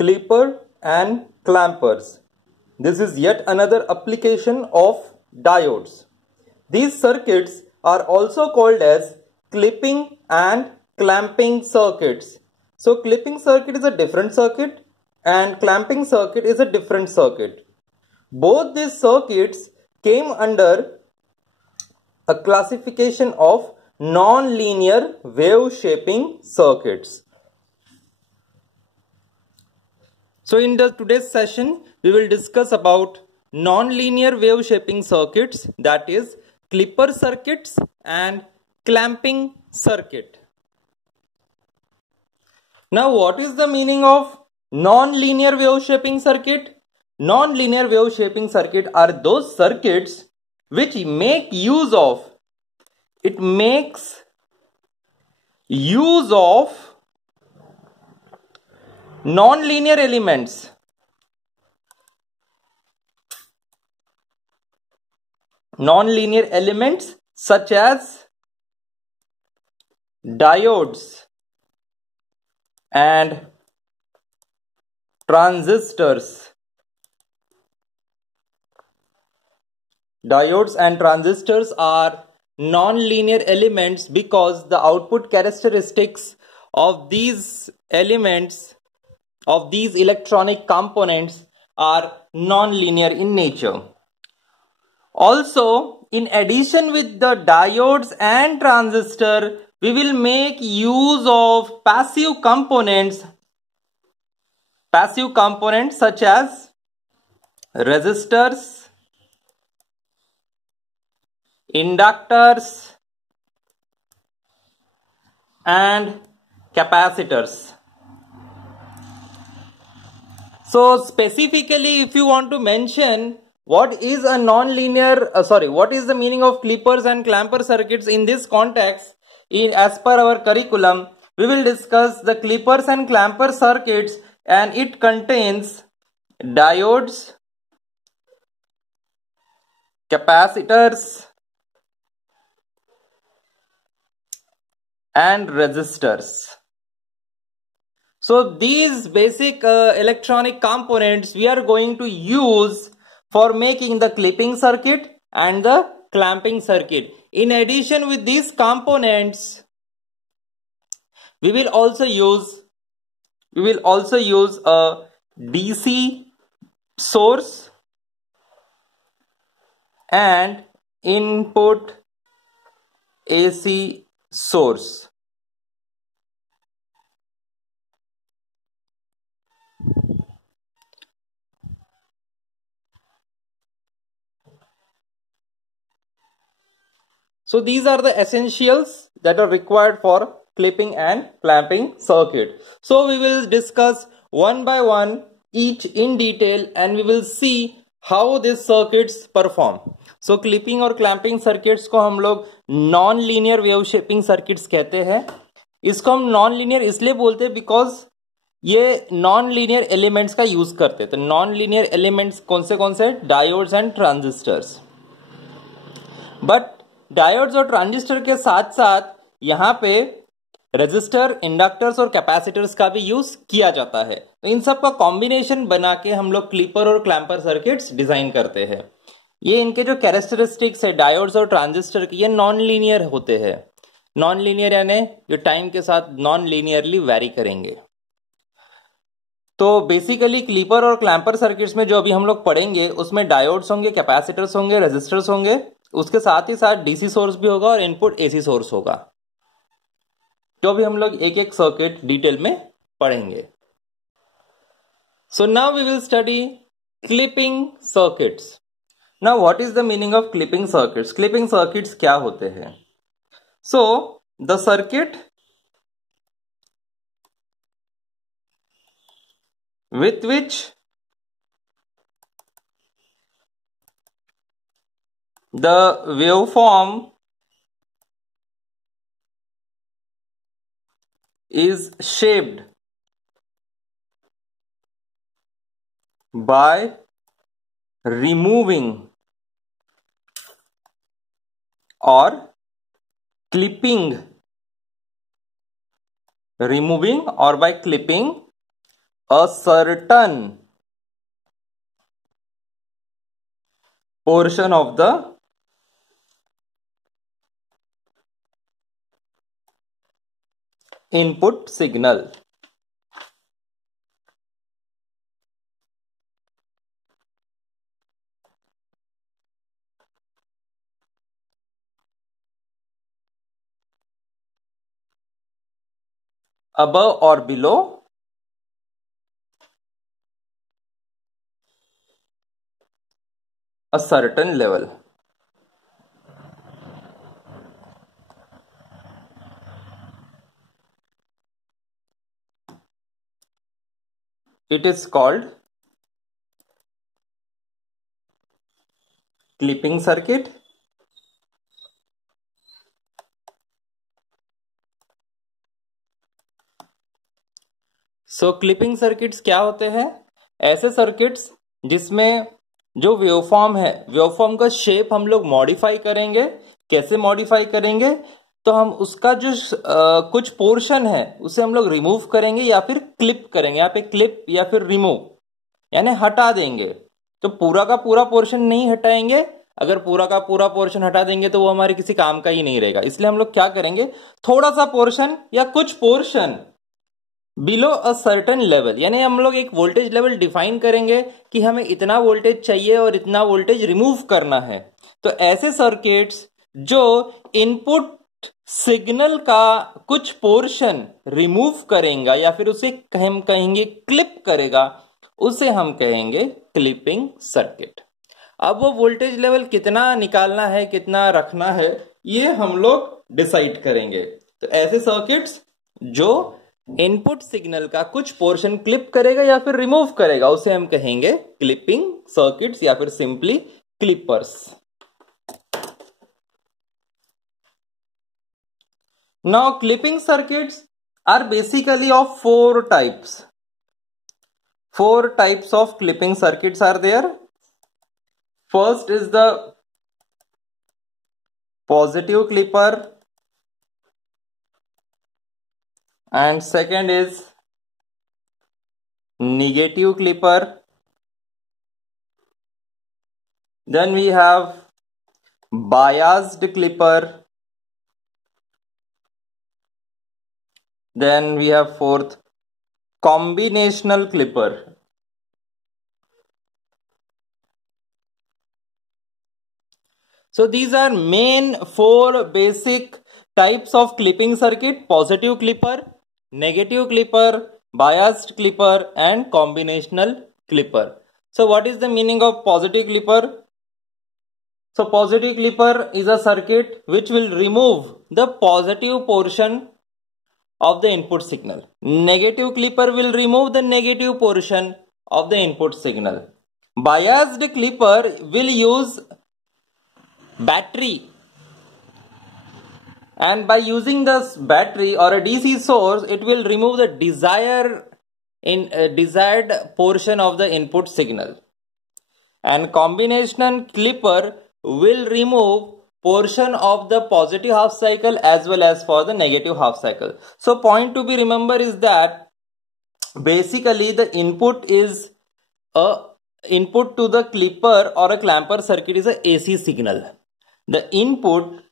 clipper and clampers. This is yet another application of diodes. These circuits are also called as clipping and clamping circuits. So clipping circuit is a different circuit and clamping circuit is a different circuit. Both these circuits came under a classification of non-linear wave shaping circuits. So in today's session, we will discuss about non-linear wave shaping circuits, that is clipper circuits and clamping circuit. Now what is the meaning of non-linear wave shaping circuit? Non-linear wave shaping circuit are those circuits which make use of, non-linear elements. Non-linear elements such as diodes and transistors. Diodes and transistors are non-linear elements because the output characteristics of these elements, of these electronic components, are non-linear in nature. Also, in addition with the diodes and transistor, we will make use of passive components such as resistors, inductors and capacitors. So specifically, if you want to mention what is a non-linear, what is the meaning of clippers and clamper circuits in this context, as per our curriculum, we will discuss the clippers and clamper circuits, and it contains diodes, capacitors and resistors. So these basic electronic components we are going to use for making the clipping circuit and the clamping circuit. In addition with these components, we will also use a DC source and input AC source. So these are the essentials that are required for clipping and clamping circuit. So we will discuss one by one each in detail and we will see how these circuits perform. So clipping और clamping circuits को हम लोग non-linear wave shaping circuits कहते हैं. इसको हम non-linear इसलिए बोलते हैं because ये non-linear elements का यूज करते हैं. तो non-linear elements कौन से diodes and transistors. But diodes और ट्रांजिस्टर के साथ साथ यहाँ पे रेजिस्टर, इंडक्टर्स और कैपेसिटर्स का भी यूज किया जाता है. तो इन सब का कॉम्बिनेशन बना के हम लोग क्लिपर और क्लैम्पर सर्किट्स डिजाइन करते हैं. ये इनके जो कैरेक्टरिस्टिक्स है डायोड्स और ट्रांजिस्टर की, ये नॉन लीनियर होते हैं. नॉन लीनियर यानी जो टाइम के साथ नॉन लीनियरली वैरी करेंगे. तो बेसिकली क्लिपर और क्लैम्पर सर्किट्स में जो अभी हम लोग पढ़ेंगे उसमें डायोड्स होंगे, कैपेसिटर्स होंगे, रेजिस्टर्स होंगे, उसके साथ ही साथ डीसी सोर्स भी होगा और इनपुट एसी सोर्स होगा. तो भी हम लोग एक एक सर्किट डिटेल में पढ़ेंगे. So now we will study clipping circuits. Now what is the meaning of clipping circuits? Clipping circuits क्या होते हैं? So the circuit with which the waveform is shaped by removing or clipping, by clipping a certain portion of the input signal. Above or below a certain level. It is called clipping circuit. So clipping circuits क्या होते हैं? ऐसे circuits जिसमें जो waveform है, waveform का shape हम लोग मॉडिफाई करेंगे. कैसे मॉडिफाई करेंगे? तो हम उसका जो कुछ पोर्शन है उसे हम लोग रिमूव करेंगे या फिर क्लिप करेंगे. यहाँ पे क्लिप या फिर रिमूव यानी हटा देंगे. तो पूरा का पूरा पोर्शन नहीं हटाएंगे. अगर पूरा का पूरा पोर्शन हटा देंगे तो वो हमारे किसी काम का ही नहीं रहेगा. इसलिए हम लोग क्या करेंगे, थोड़ा सा पोर्शन या कुछ portion below a certain level, यानी हम लोग एक वोल्टेज लेवल डिफाइन करेंगे कि हमें इतना वोल्टेज चाहिए और इतना वोल्टेज रिमूव करना है. तो ऐसे सर्किट्स जो इनपुट सिग्नल का कुछ पोर्शन रिमूव करेगा या फिर उसे हम कहेंगे क्लिप करेगा, उसे हम कहेंगे क्लिपिंग सर्किट. अब वो वोल्टेज लेवल कितना निकालना है, कितना रखना है, ये हम लोग डिसाइड करेंगे. तो ऐसे सर्किट्स जो इनपुट सिग्नल का कुछ पोर्शन क्लिप करेगा या फिर रिमूव करेगा, उसे हम कहेंगे क्लिपिंग सर्किट्स या फिर simply clippers. Now clipping circuits are basically of four types. Four types of clipping circuits are there. First is the positive clipper, and second is negative clipper. Then we have biased clipper. Then we have fourth, combinational clipper. So these are main four basic types of clipping circuit: positive clipper, negative clipper, biased clipper, and combinational clipper. So what is the meaning of positive clipper? So positive clipper is a circuit which will remove the positive portion of the input signal. Negative clipper will remove the negative portion of the input signal. Biased clipper will use battery, and by using this battery or a DC source, it will remove the desired portion of the input signal. And combinational clipper will remove portion of the positive half cycle as well as for the negative half cycle. So point to be remember is that basically the input is a input to the clipper or a clamper circuit is a AC signal. The input,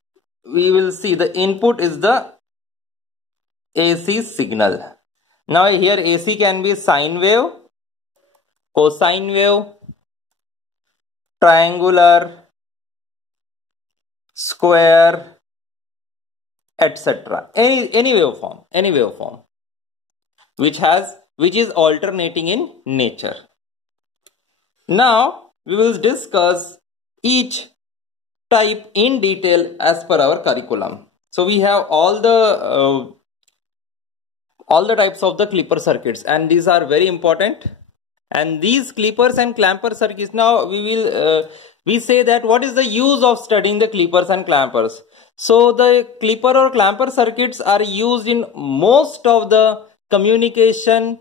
we will see the input is the AC signal. Now here AC can be sine wave, cosine wave, triangular, square, etc. Any waveform which is alternating in nature. Now we will discuss each type in detail as per our curriculum. So we have all the types of the clipper circuits, and these are very important. And these clippers and clamper circuits, now we say that what is the use of studying the clippers and clampers. So the clipper or clamper circuits are used in most of the communication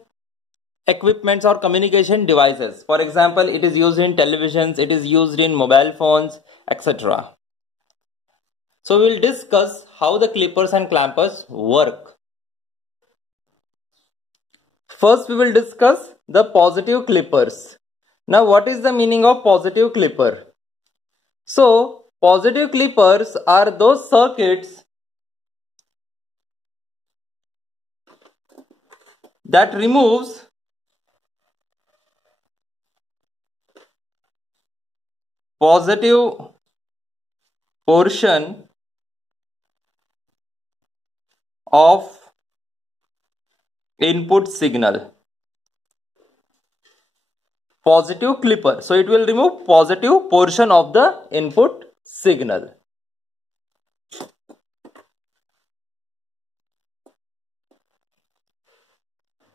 equipments or communication devices. For example, it is used in televisions, it is used in mobile phones, etc. So we will discuss how the clippers and clampers work. First we will discuss the positive clippers. Now what is the meaning of positive clipper? So positive clippers are those circuits that removes positive portion of input signal. Positive clipper. So it will remove positive portion of the input signal.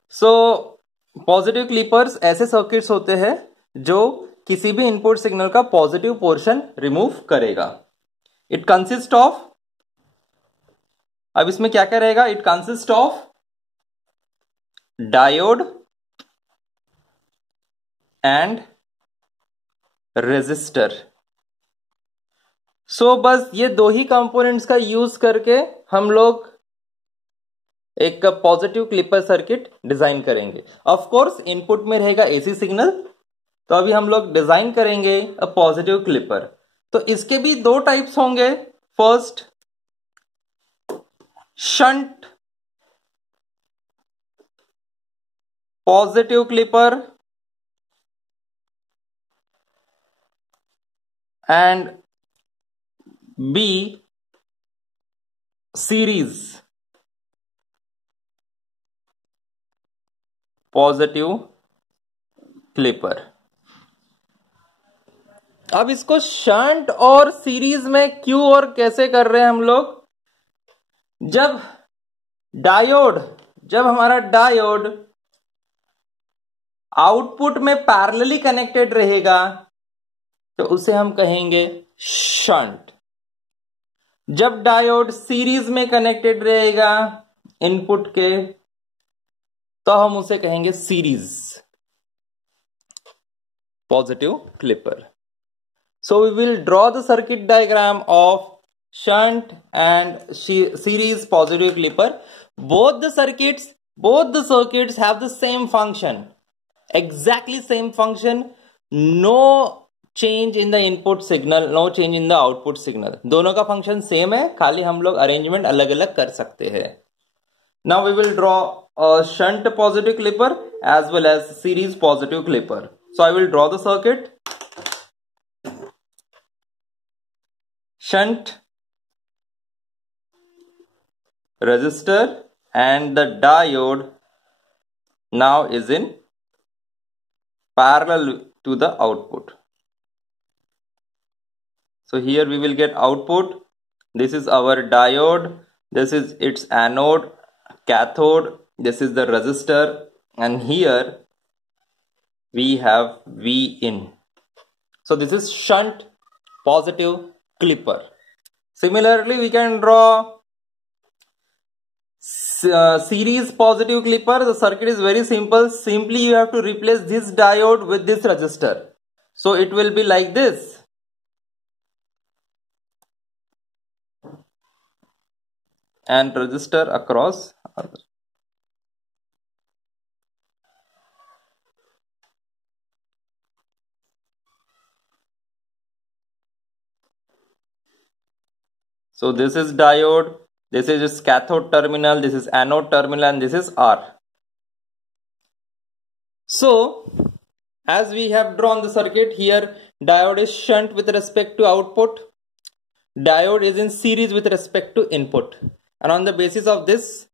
So positive clippers ऐसे circuits होते हैं जो किसी भी input signal का positive portion remove करेगा. It consist of, अब इसमें क्या क्या रहेगा? It consist of diode and resistor. So बस ये दो ही कंपोनेंट्स का यूज करके हम लोग एक पॉजिटिव क्लिपर सर्किट डिजाइन करेंगे. ऑफ कोर्स इनपुट में रहेगा एसी सिग्नल, तो अभी हम लोग डिजाइन करेंगे अ पॉजिटिव क्लिपर. तो इसके भी दो टाइप्स होंगे. First shunt positive clipper and B series positive clipper. अब इसको शंट और सीरीज में क्यों और कैसे कर रहे हैं हम लोग? जब हमारा डायोड आउटपुट में पैरेलली कनेक्टेड रहेगा तो उसे हम कहेंगे शंट. जब डायोड सीरीज में कनेक्टेड रहेगा इनपुट के तो हम उसे कहेंगे series positive clipper. So we will draw the circuit diagram of shunt and series positive clipper. Both the circuits have the same function, exactly same function. No change in the input signal, no change in the output signal. दोनों का function same है, खाली हम लोग arrangement अलग अलग कर सकते हैं. Now we will draw a shunt positive clipper as well as series positive clipper. So I will draw the circuit. Shunt resistor and the diode now is in parallel to the output. So here we will get output. This is our diode, this is its anode, cathode, this is the resistor, and here we have V in. So this is shunt positive clipper. Similarly, we can draw series positive clipper. The circuit is very simple. Simply you have to replace this diode with this resistor. So it will be like this. And resistor across other. So this is diode, this is its cathode terminal, this is anode terminal, and this is R. So as we have drawn the circuit here, diode is shunt with respect to output, diode is in series with respect to input, and on the basis of this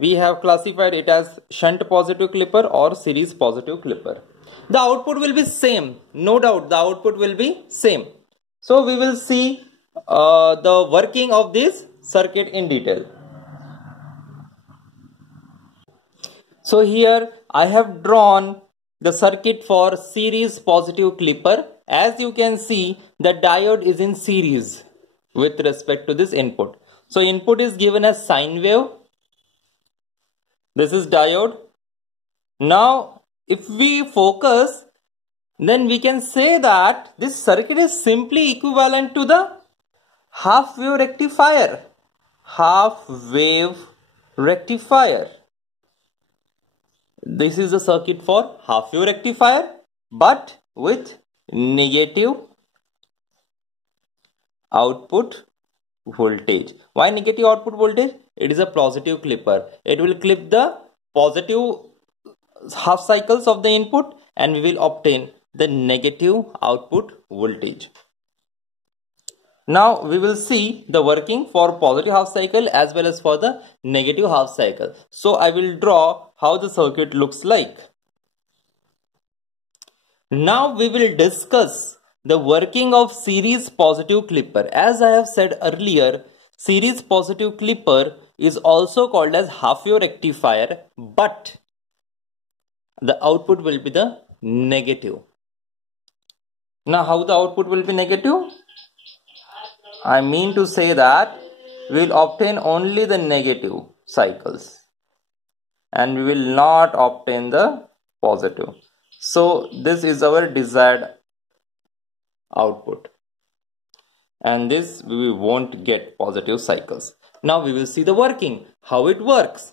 we have classified it as shunt positive clipper or series positive clipper. The output will be same, no doubt the output will be same. So we will see the working of this circuit in detail. So here I have drawn the circuit for series positive clipper. As you can see, the diode is in series with respect to this input. So input is given as sine wave. This is diode. Now if we focus, then we can say that this circuit is simply equivalent to the half wave rectifier. Half wave rectifier. This is the circuit for half wave rectifier, but with negative output voltage. Why negative output voltage? It is a positive clipper. It will clip the positive half cycles of the input and we will obtain the negative output voltage. Now we will see the working for positive half cycle as well as for the negative half cycle. So I will draw how the circuit looks like. Now we will discuss the working of series positive clipper. As I have said earlier, series positive clipper is also called as half wave rectifier, but the output will be the negative. Now how the output will be negative? I mean to say that we will obtain only the negative cycles and we will not obtain the positive. So this is our desired output, and this we won't get positive cycles. Now we will see the working, how it works.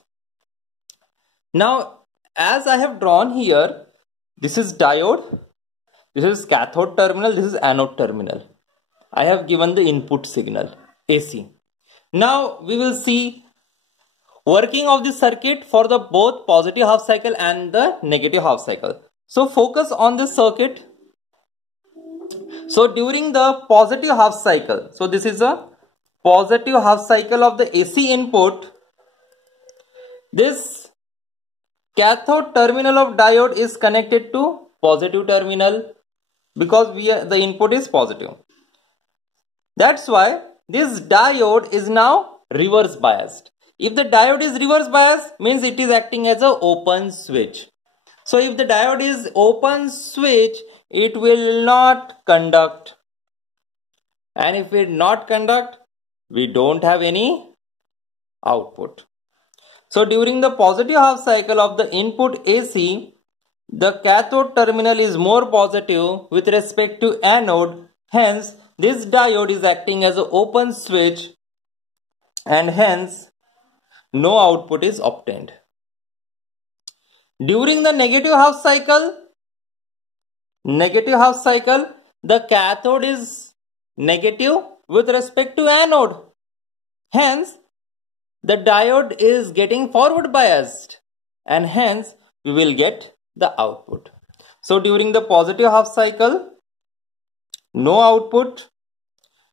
Now as I have drawn here, this is diode, this is cathode terminal, this is anode terminal. I have given the input signal AC. Now we will see working of this circuit for the both positive half cycle and the negative half cycle. So focus on this circuit. So during the positive half cycle, so this is a positive half cycle of the AC input, this cathode terminal of diode is connected to positive terminal because the input is positive. That's why this diode is now reverse biased. If the diode is reverse biased, means it is acting as an open switch. So if the diode is open switch, it will not conduct. And if it not conduct, we don't have any output. So during the positive half cycle of the input AC, the cathode terminal is more positive with respect to anode. Hence, this diode is acting as an open switch and hence no output is obtained. During the negative half cycle, the cathode is negative with respect to anode. Hence, the diode is getting forward biased and hence we will get the output. So during the positive half cycle, no output.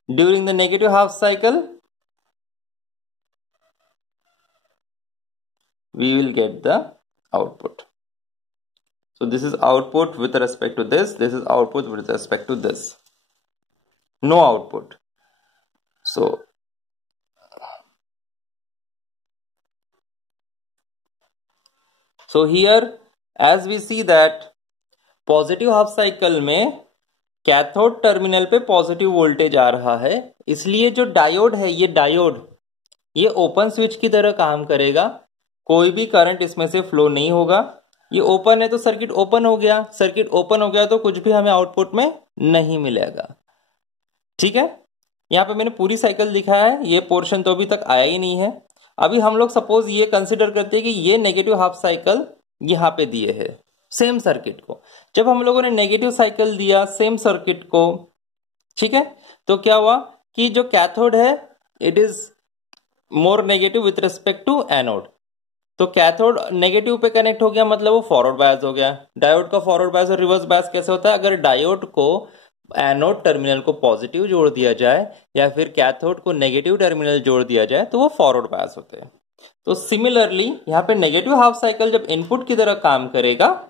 During the negative half cycle, we will get the output. So this is output with respect to this. This is output with respect to this. No output. So here as we see that positive half cycle में cathode terminal पे positive voltage आ रहा है, इसलिए जो diode है ये open switch की तरह काम करेगा, कोई भी करंट इसमें से फ्लो नहीं होगा। ये ओपन है तो सर्किट ओपन हो गया, तो कुछ भी हमें आउटपुट में नहीं मिलेगा। ठीक है, यहाँ पे मैंने पूरी साइकिल दिखाया है, ये पोर्शन तो अभी तक आया ही नहीं है। अभी हम लोग सपोज ये कंसिडर करते हैं कि ये नेगेटिव हाफ साइकिल यहाँ पे दिए है सेम सर्किट को। जब हम लोगों ने नेगेटिव साइकिल दिया सेम सर्किट को, ठीक है, तो क्या हुआ कि जो कैथोड है it is more negative with respect to anode. तो कैथोड नेगेटिव पे कनेक्ट हो गया, मतलब वो फॉरवर्ड बायस हो गया। डायोड का फॉरवर्ड बायस और रिवर्स बायस कैसे होता है? अगर डायोड को एनोड टर्मिनल को पॉजिटिव जोड़ दिया जाए या फिर कैथोड को नेगेटिव टर्मिनल जोड़ दिया जाए तो वो फॉरवर्ड बायस होते हैं। तो सिमिलरली यहाँ पे नेगेटिव हाफ साइकिल जब इनपुट की तरह काम करेगा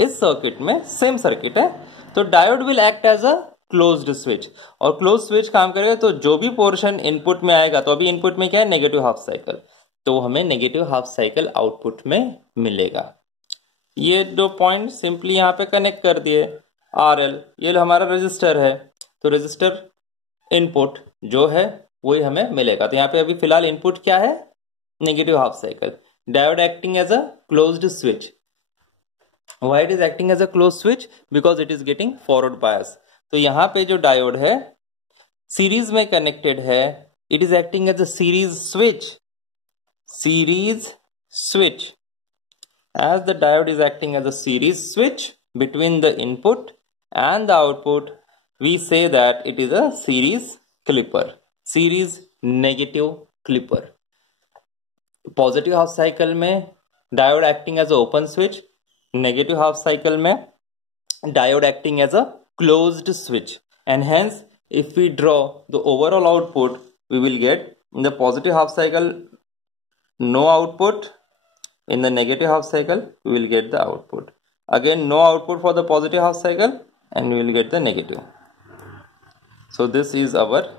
इस सर्किट में, सेम सर्किट है, तो diode will act as a closed switch, और क्लोज स्विच काम करेगा तो जो भी पोर्शन इनपुट में आएगा, तो अभी इनपुट में क्या है नेगेटिव हाफ साइकिल, तो हमें नेगेटिव हाफ साइकिल आउटपुट में मिलेगा। ये दो पॉइंट सिंपली यहाँ पे कनेक्ट कर दिए। RL ये हमारा रजिस्टर है, तो रजिस्टर इनपुट जो है वही हमें मिलेगा। तो यहाँ पे अभी फिलहाल इनपुट क्या है? Negative half cycle. Diode acting as a closed switch. Why it is acting as a closed switch? Because it is getting forward bias. तो यहाँ पे जो डायोड है सीरीज में कनेक्टेड है, it is acting as a series switch. As the diode is acting as a series switch between the input and the output, we say that it is a series clipper, series negative clipper. Positive half cycle में diode acting as a open switch, negative half cycle में diode acting as a closed switch, and hence if we draw the overall output, we will get in the positive half cycle no output, in the negative half cycle we will get the output. Again no output for the positive half cycle and we will get the negative. So this is our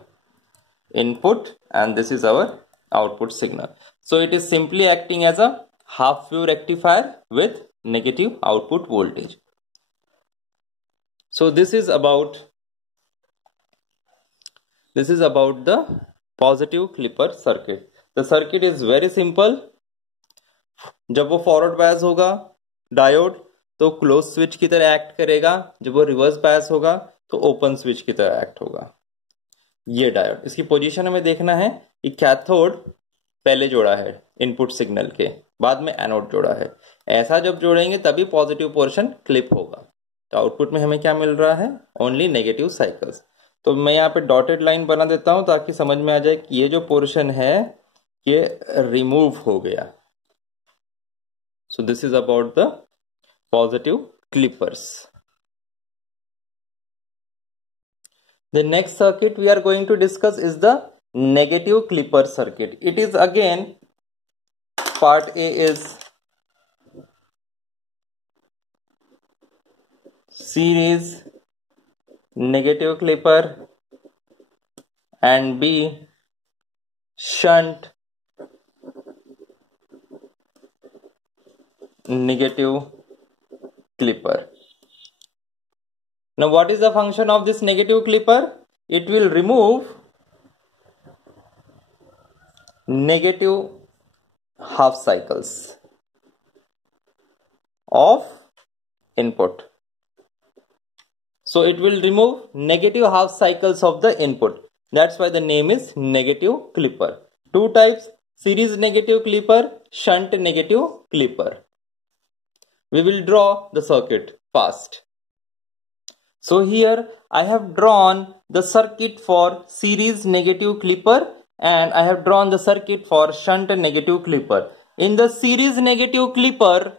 input and this is our output signal. So it is simply acting as a half wave rectifier with negative output voltage. So this is about the positive clipper circuit. The circuit is very simple. जब वो forward bias होगा diode तो close switch की तरह act करेगा, जब वो reverse bias होगा तो ओपन स्विच की तरह एक्ट होगा. ये डायोड, इसकी पोजीशन हमें देखना है कि कैथोड पहले जोड़ा है इनपुट सिग्नल के, बाद में एनोड जोड़ा है. ऐसा जब जोड़ेंगे तभी पॉजिटिव पोर्शन क्लिप होगा. तो आउटपुट में हमें क्या मिल रहा है? Only negative cycles. तो मैं यहाँ पे डॉटेड लाइन बना देता हूं ताकि समझ में आ जाए कि ये जो पोर्शन है ये रिमूव हो गया. So this is about the positive clippers. The next circuit we are going to discuss is the negative clipper circuit. It is again, part A is series negative clipper and B shunt negative clipper. Now what is the function of this negative clipper? It will remove negative half cycles of input. So it will remove negative half cycles of the input. That's why the name is negative clipper. Two types: series negative clipper, shunt negative clipper. We will draw the circuit fast. So here I have drawn the circuit for series negative clipper and I have drawn the circuit for shunt negative clipper. In the series negative clipper,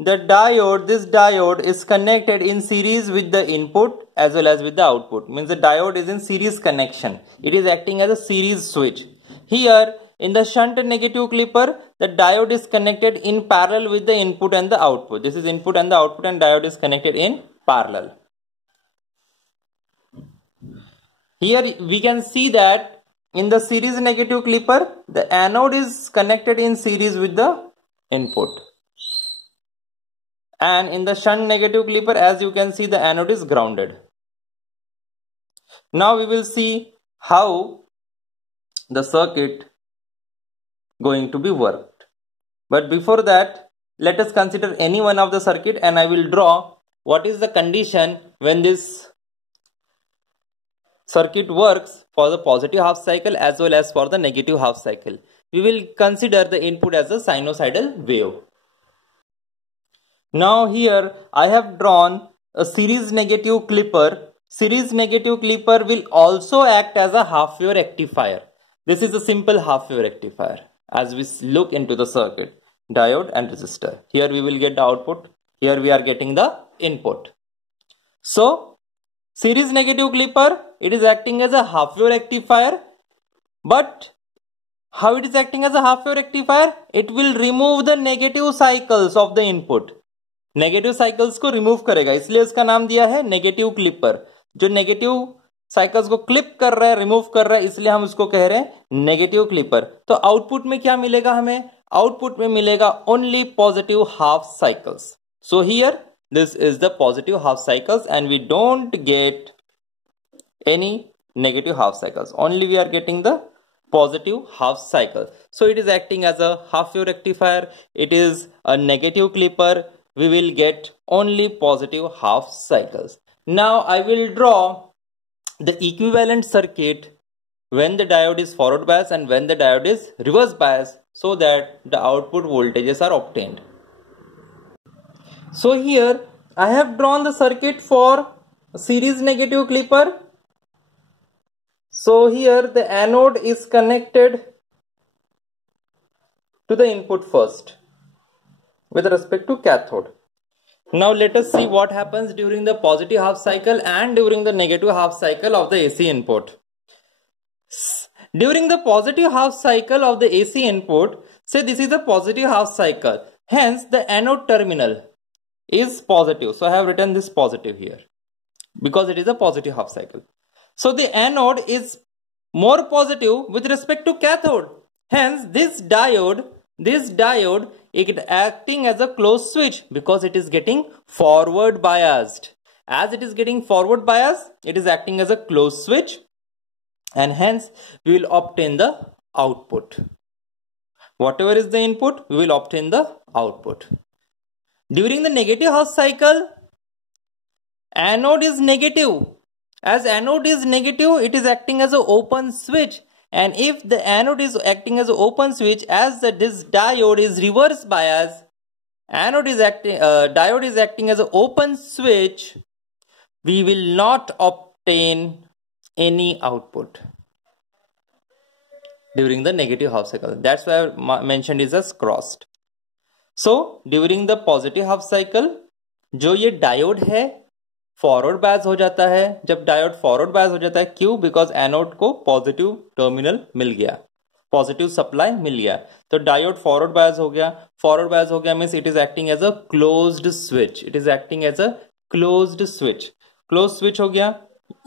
the diode, this diode is connected in series with the input as well as with the output. Means the diode is in series connection. It is acting as a series switch. Here in the shunt negative clipper, the diode is connected in parallel with the input and the output. This is input and the output and diode is connected in parallel. Here we can see that in the series negative clipper, the anode is connected in series with the input. And in the shunt negative clipper, as you can see, the anode is grounded. Now we will see how the circuit going to be worked. But before that, let us consider any one of the circuit and I will draw what is the condition when this circuit works for the positive half cycle as well as for the negative half cycle. We will consider the input as a sinusoidal wave. Now here I have drawn a series negative clipper. Series negative clipper will also act as a half wave rectifier. This is a simple half wave rectifier. As we look into the circuit, diode and resistor. Here we will get the output. Here we are getting the input. So series negative clipper, it is acting as a half wave rectifier. But how it is acting as a half wave rectifier? It will remove the negative cycles of the input. Negative cycles को remove करेगा, इसलिए इसका नाम दिया है negative clipper. जो negative cycles को clip कर रहा है, रिमूव कर रहा है, इसलिए हम उसको कह रहे हैं नेगेटिव क्लिपर. तो आउटपुट में क्या मिलेगा हमें? आउटपुट में मिलेगा only positive half cycles. So here this is the positive half cycles and we don't get any negative half cycles. Only we are getting the positive half cycle. So it is acting as a half wave rectifier. It is a negative clipper. We will get only positive half cycles. Now I will draw the equivalent circuit when the diode is forward bias and when the diode is reverse bias so that the output voltages are obtained. So here I have drawn the circuit for series negative clipper. So here the anode is connected to the input first with respect to cathode. Now let us see what happens during the positive half cycle and during the negative half cycle of the AC input. During the positive half cycle of the AC input, say this is the positive half cycle, hence the anode terminal is positive. So I have written this positive here because it is a positive half cycle. So the anode is more positive with respect to cathode. Hence this diode is acting as a closed switch because it is getting forward biased. As it is getting forward biased, it is acting as a closed switch, and hence we will obtain the output. Whatever is the input, we will obtain the output. During the negative half cycle, anode is negative. As anode is negative, it is acting as an open switch. And if the anode is acting as an open switch, as this diode is reverse bias, diode is acting as an open switch, we will not obtain any output during the negative half cycle. That's why I mentioned is as crossed. So during the positive half cycle, जो ये diode है forward bias हो जाता है. जब diode forward bias हो जाता है, क्यों? बिकॉज एनोड को पॉजिटिव टर्मिनल मिल गया, पॉजिटिव सप्लाई मिल गया, तो डायोड फॉरवर्ड बायस हो गया. फॉरवर्ड बायस हो गया means it is acting as a closed switch. It is acting as a closed switch. Close switch हो गया,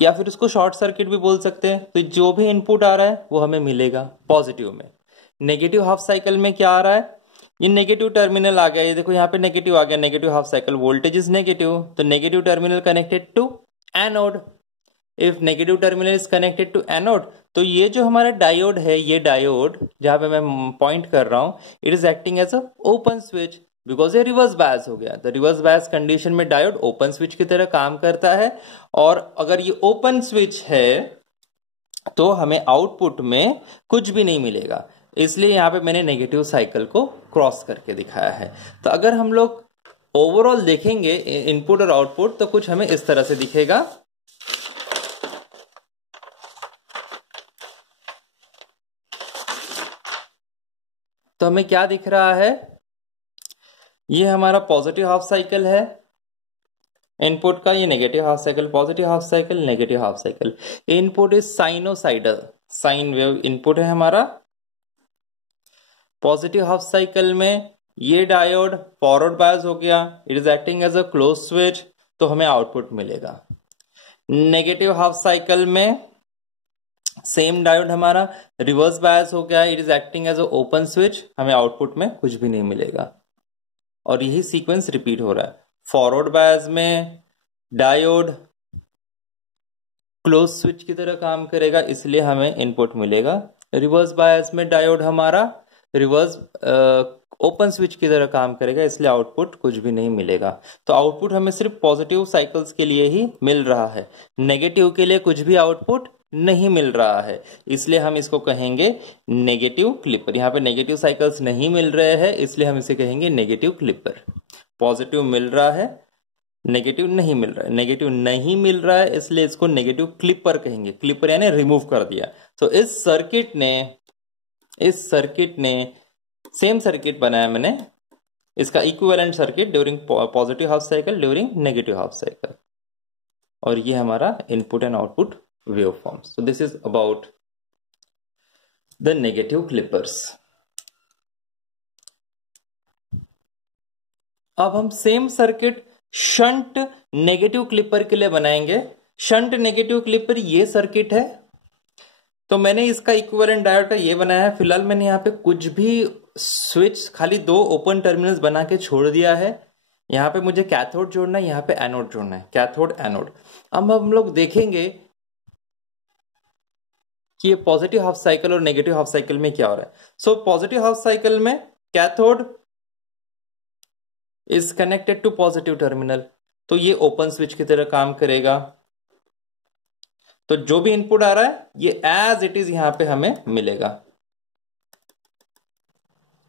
या फिर उसको शॉर्ट सर्किट भी बोल सकते हैं. तो जो भी इनपुट आ रहा है वो हमें मिलेगा पॉजिटिव में. नेगेटिव हाफ साइकिल में क्या आ रहा है? ये नेगेटिव टर्मिनल आ गया. ये देखो यहाँ पे नेगेटिव आ गया. Negative half cycle voltage is negative, तो negative terminal connected to anode. If negative terminal is connected to anode, तो ये जो हमारा डायोड है, ये डायोड जहां पे मैं पॉइंट कर रहा हूं, it is acting as a open switch because ये रिवर्स बायस हो गया. तो रिवर्स बायस कंडीशन में डायोड ओपन स्विच की तरह काम करता है. और अगर ये ओपन स्विच है तो हमें आउटपुट में कुछ भी नहीं मिलेगा. इसलिए यहाँ पे मैंने नेगेटिव साइकिल को क्रॉस करके दिखाया है. तो अगर हम लोग ओवरऑल देखेंगे इनपुट और आउटपुट, तो कुछ हमें इस तरह से दिखेगा. तो हमें क्या दिख रहा है? ये हमारा पॉजिटिव हाफ साइकिल है इनपुट का, ये negative half cycle, positive half cycle, negative half cycle. Input is sinusoidal, sine wave input है हमारा. पॉजिटिव हाफ साइकिल में ये डायोड फॉरवर्ड बायस हो गया, it is acting as a close switch, तो हमें आउटपुट मिलेगा. नेगेटिव हाफ साइकिल में सेम डायोड हमारा रिवर्स बायस हो गया, it is acting as a open switch, हमें आउटपुट में कुछ भी नहीं मिलेगा. और यही सीक्वेंस रिपीट हो रहा है. फॉरवर्ड बायस में डायोड क्लोज स्विच की तरह काम करेगा, इसलिए हमें इनपुट मिलेगा. रिवर्स बायस में डायोड हमारा रिवर्स ओपन स्विच की तरह काम करेगा, इसलिए आउटपुट कुछ भी नहीं मिलेगा. तो आउटपुट हमें सिर्फ पॉजिटिव साइकिल्स के लिए ही मिल रहा है, नेगेटिव के लिए कुछ भी आउटपुट नहीं मिल रहा है. इसलिए हम इसको कहेंगे नेगेटिव क्लिपर. यहाँ पे नेगेटिव साइकिल्स नहीं मिल रहे हैं, इसलिए हम इसे कहेंगे नेगेटिव क्लिपर. पॉजिटिव मिल रहा है, नेगेटिव नहीं मिल रहा है. नेगेटिव नहीं मिल रहा है, इसलिए इसको नेगेटिव क्लिपर कहेंगे. क्लिपर यानी रिमूव कर दिया. तो इस सर्किट ने सेम सर्किट बनाया मैंने, इसका equivalent circuit during positive half cycle, during negative half cycle. और ये हमारा input and output waveforms. So this is about the negative clippers. अब हम same circuit shunt negative clipper के लिए बनाएंगे. शंट नेगेटिव क्लिपर ये सर्किट है. तो मैंने इसका इक्विवेलेंट डायोड का ये बनाया है. फिलहाल मैंने यहाँ पे कुछ भी स्विच, खाली 2 ओपन टर्मिनल्स बना के छोड़ दिया है. यहाँ पे मुझे कैथोड जोड़ना है, यहाँ पे एनोड जोड़ना है, कैथोड एनोड. अब हम लोग देखेंगे कि ये पॉजिटिव हाफ साइकिल और नेगेटिव हाफ साइकिल में क्या हो रहा है. सो पॉजिटिव हाफ साइकिल में cathode is connected to positive terminal, तो ये ओपन स्विच की तरह काम करेगा. तो जो भी इनपुट आ रहा है ये एज इट इज यहां पे हमें मिलेगा.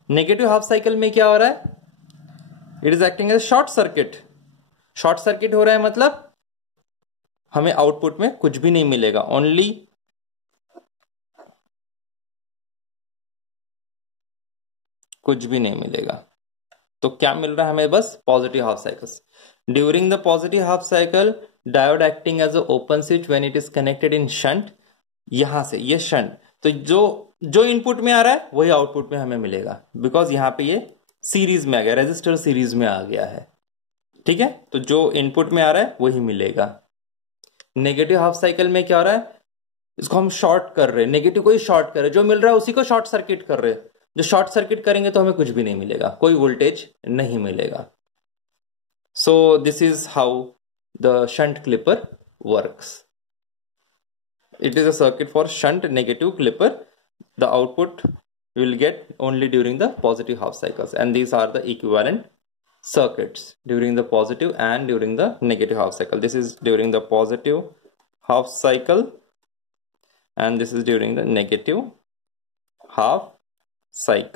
नेगेटिव हाफ साइकिल में क्या हो रहा है? It is acting as short circuit. Short circuit हो रहा है मतलब हमें आउटपुट में कुछ भी नहीं मिलेगा, ओनली कुछ भी नहीं मिलेगा। तो क्या मिल रहा है हमें? बस positive half cycles. During the positive half cycle diode acting as a open switch when it is connected in shunt. यहां से ये शंट, तो जो इनपुट में आ रहा है वही आउटपुट में हमें मिलेगा, बिकॉज यहां पे ये सीरीज में आ गया, रेजिस्टर सीरीज में आ गया है। ठीक है, तो जो इनपुट में आ रहा है वही मिलेगा। नेगेटिव हाफ साइकिल में क्या हो रहा है? इसको हम शॉर्ट कर रहे हैं, नेगेटिव को ही शॉर्ट कर रहे हैं, जो मिल रहा है उसी को शॉर्ट सर्किट कर रहे हैं। जो शॉर्ट सर्किट करेंगे तो हमें कुछ भी नहीं मिलेगा, कोई वोल्टेज नहीं मिलेगा। So this is how the shunt clipper works. It is a circuit for shunt negative clipper. The output you will get only during the positive half cycles, and these are the equivalent circuits during the positive and during the negative half cycle. This is during the positive half cycle and this is during the negative half cycle.